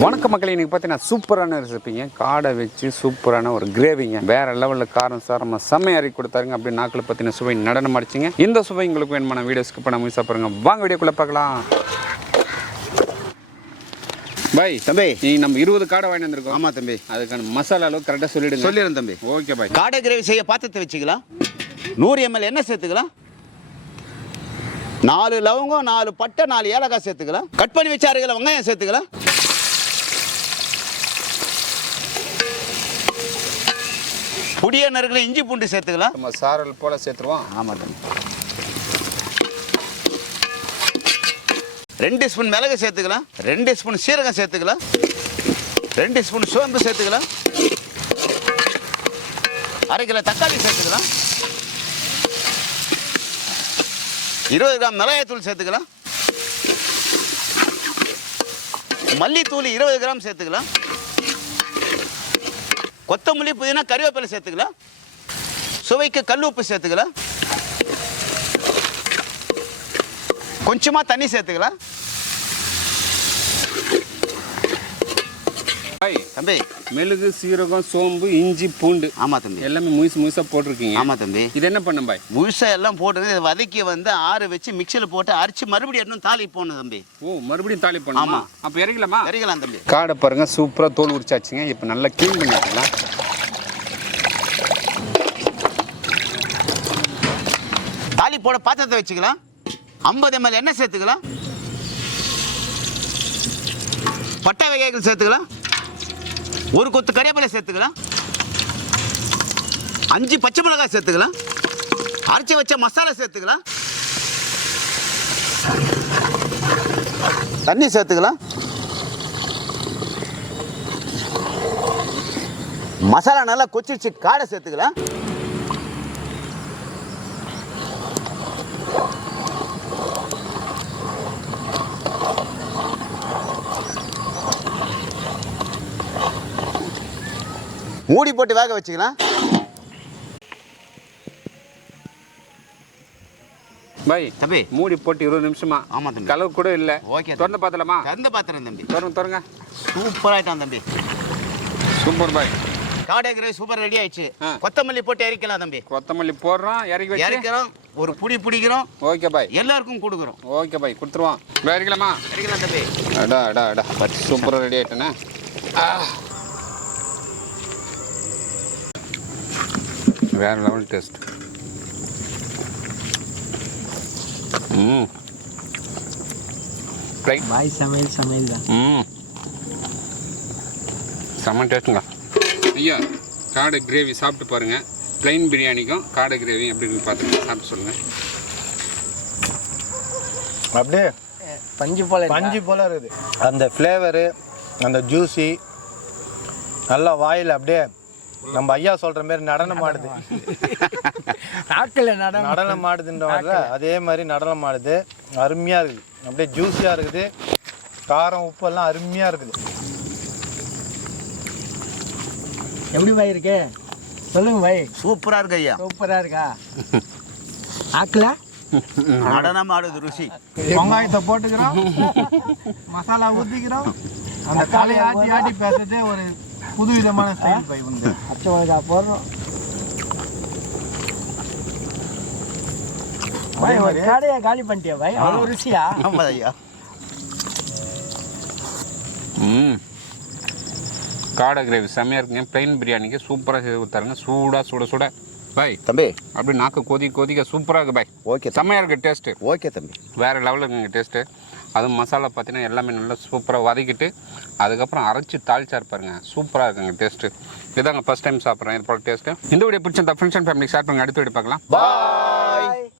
வணக்க மக்களே, இன்னைக்கு பார்த்தீங்கன்னா சூப்பரான ரெசிபிங்க. காடை வச்சு சூப்பரான ஒரு கிரேவிங்க. வேற லெவலில் காரம் சாரமாக செம்மையாக அரைக்கி கொடுத்தாருங்க. அப்படி நாக்கில் பார்த்தீங்கன்னா சுவை நடனம் அடிச்சிங்க. இந்த சுவை உங்களுக்கு வேணுமான வீடியோ ஸ்கிப் பண்ண மிஸ் பாருங்க. வாங்க வீடியோக்குள்ளே பார்க்கலாம். பாய் தம்பி, நீங்கள் நம்ம 20 காடை வாங்கி வந்திருக்கோம். ஆமாம் தம்பி, அதுக்கான மசாலா அளவு கரெக்டாக சொல்லிடுறேன் தம்பி. Okay bye. காடை கிரேவி செய்ய பாத்திரத்தை வச்சுக்கலாம். 100 ml எண்ணெய் சேர்த்துக்கலாம். 4 லவங்கம், 4 பட்டை, 4 ஏலக்காய் சேர்த்துக்கலாம். கட் பண்ணி வச்சு 1/2 கிலோ வெங்காயம் சேர்த்துக்கலாம். புடிய நறுக்கில் இஞ்சி பூண்டு சேர்த்துக்கலாம். நம்ம சாரல் போல் சேர்த்துருவோம். ஆமாம் தம்பி. 2 ஸ்பூன் மிளகு சேர்த்துக்கலாம். 2 ஸ்பூன் சீரகம் சேர்த்துக்கலாம். 2 ஸ்பூன் சோம்பு சேர்த்துக்கலாம். 1/2 கிலோ தக்காளி சேர்த்துக்கலாம். 20 கிராம் மிளகாய்த்தூள் சேர்த்துக்கலாம். மல்லித்தூள் 20 கிராம் சேர்த்துக்கலாம். கொத்தமல்லி, புதினா, கறிவேப்பிலை சேர்த்துக்கலாம். சுவைக்கு கல் உப்பு சேர்த்துக்கலாம். கொஞ்சமா தண்ணி சேர்த்துக்கலாம். பாய் தம்பி, மெழுகு, சீரகம், சோம்பு, இஞ்சி, பூண்டு. ஆமா தம்பி, எல்லாமே முழுசா போட்டிருக்கீங்க. ஆமா தம்பி. இது என்ன பண்ணும் பாய்? முழுசா எல்லாம் போட்டு இதை வதக்கி ஆற வச்சு மிக்சியில் போட்டு அரைச்சு மறுபடியும் இன்னும் தாளி போடணும் தம்பி. ஓ, மறுபடியும் தாளி போடணும். ஆமா, அப்போ இறக்கலாமா? இறக்கலாம் தம்பி. காடை பாருங்க, சூப்பரா தோல் உரிச்சாச்சுங்க. இப்போ நல்லா க்ளீன் பண்ணிக்கலாம். தாலி போட பாத்திரத்தை வச்சுக்கலாம். 50 ml எண்ணெய் சேர்த்துக்கலாம். பட்டை வகைகள் சேர்த்துக்கலாம். 1 கொத்து கறிவேப்பிலை சேர்த்துக்கலாம். 5 பச்சை மிளகாய் சேர்த்துக்கலாம். அரைச்சி வச்ச மசாலா சேர்த்துக்கலாம். தண்ணி சேர்த்துக்கலாம். மசாலா நல்லா கொச்சிருச்சு. காடை சேர்த்துக்கலாம். மூடி போட்டு வேக வச்சுக்கலாம். பாய் தம்பி, மூடி போட்டு 20 நிமிஷமா? ஆமா தம்பி. கலவு கூட இல்ல. ஓகே, திறந்து பார்த்தலாமா? திறந்து பார்த்துறேன் தம்பி. திறங்க. சூப்பர் ஆயிட்டான் தம்பி. சூப்பர் பாய். காடை கிரேவி சூப்பர் ரெடி ஆயிடுச்சு. கொத்தமல்லி போட்டு இறக்கலாம் தம்பி. கொத்தமல்லி போடுறோம், இறக்கிறோம். ஒரு புடி பிடிக்கிறோம். Okay bye. எல்லாருக்கும் கொடுக்குறோம். ஓகே பாய், கொடுத்துருவோம். இறக்கலாமா? இறக்கலாம் தம்பி. அடா சூப்பராக ரெடி ஆயிட்டேண்ணே. வேற லெவல் டேஸ்ட். பாய் சமையல் தான். செம்ம டேஸ்ட்டுங்க. ஐயா, காடை கிரேவி சாப்பிட்டு பாருங்க. பிளைன் பிரியாணிக்கும் காடை கிரேவி எப்படி இருக்கு பார்த்துங்க, சாப்பிட்டு சொல்லுங்க. அப்படியே பஞ்சு போல இருக்குது. அந்த ஃப்ளேவரு, அந்த ஜூஸி நல்லா வாயில் அப்படியே நம்ம ஐயா சொல்ற மாதிரி நடனம் ஆடுது. நடனம் ஆடுதுன்ற அதே மாதிரி நடனம் ஆடுது. அருமையா இருக்குது. அப்படியே ஜூஸியா இருக்குது. காரம் உப்பு எல்லாம் அருமையா இருக்குது. எப்படி பாய் இருக்கு சொல்லுங்க பாய். சூப்பரா இருக்கு ஐயா. சூப்பரா இருக்கா? ஆக்கல நடனம் ஆடுது ருசி. வெங்காயத்தை போட்டுக்கிறோம், மசாலா ஊற்றிக்கிறோம். அந்த காலையை ஆட்டி பேசுறது ஒரு புது விதமான ஸ்டைல் பை வந்து அச்சை மிளகா போடுறோம். பாய் ஒரு கடையை காலி பண்ணிட்டியா பாய்? அவ்வளோ ருசியா? ஆமாம் ஐயா. காடை கிரேவி செம்மையாக இருக்குங்க. பிளைன் பிரியாணிக்கு சூப்பராக செய்து கொடுத்தாருங்க. சுட பாய் தம்பி. அப்படி நாக்கு கொதிக்க சூப்பராக இருக்குது பாய். ஓகே, செம்மையாக இருக்குது டேஸ்ட்டு. ஓகே தம்பி. வேறு லெவலில் இருக்குங்க டேஸ்ட்டு. அதுவும் மசாலா பார்த்தீங்கன்னா எல்லாமே நல்லா சூப்பராக வதக்கிட்டு அதுக்கப்புறம் அரைச்சி தாளிச்சா இருப்பாருங்க. சூப்பராக இருக்குங்க டேஸ்ட்டு. இதாங்க ஃபஸ்ட் டைம் சாப்பிட்றேன் இது போல் டேஸ்ட்டு. இந்த வீடியோ பிடிச்ச ஃப்ரெண்ட்ஸ் அண்ட் ஃபேமிலி ஷேர் பண்ணுங்க. அடுத்த வீடியோ பார்க்கலாம்.